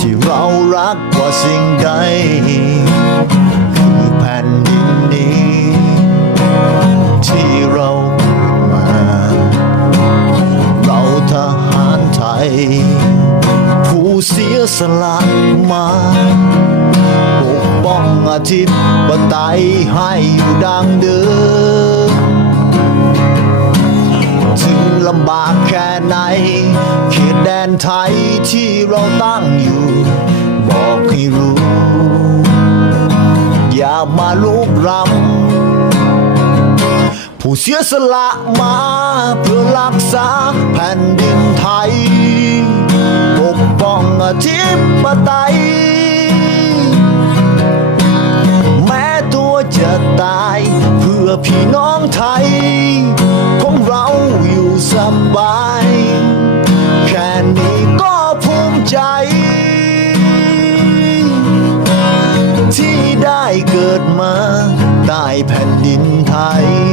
ที่เรารักกว่าสิ่งใด คือแผ่นดินนี้ ที่เราเกิดมา เราทหารไทย ผู้เสียสละมาปกป้องอธิปไตยให้อยู่ดังเดิม ไหน เขตแดนไทยที่เราตั้งอยู่ บอกให้รู้ อย่ามาลุกรำผู้เสียสละมาเพื่อรักษาแผ่นดินไทย ปกป้องอธิปไตย แม้ตัวจะตายเพื่อพี่น้องไทย ของเราอยู่สบาย ใจ ที่ได้เกิดมาใต้แผ่นดินไทย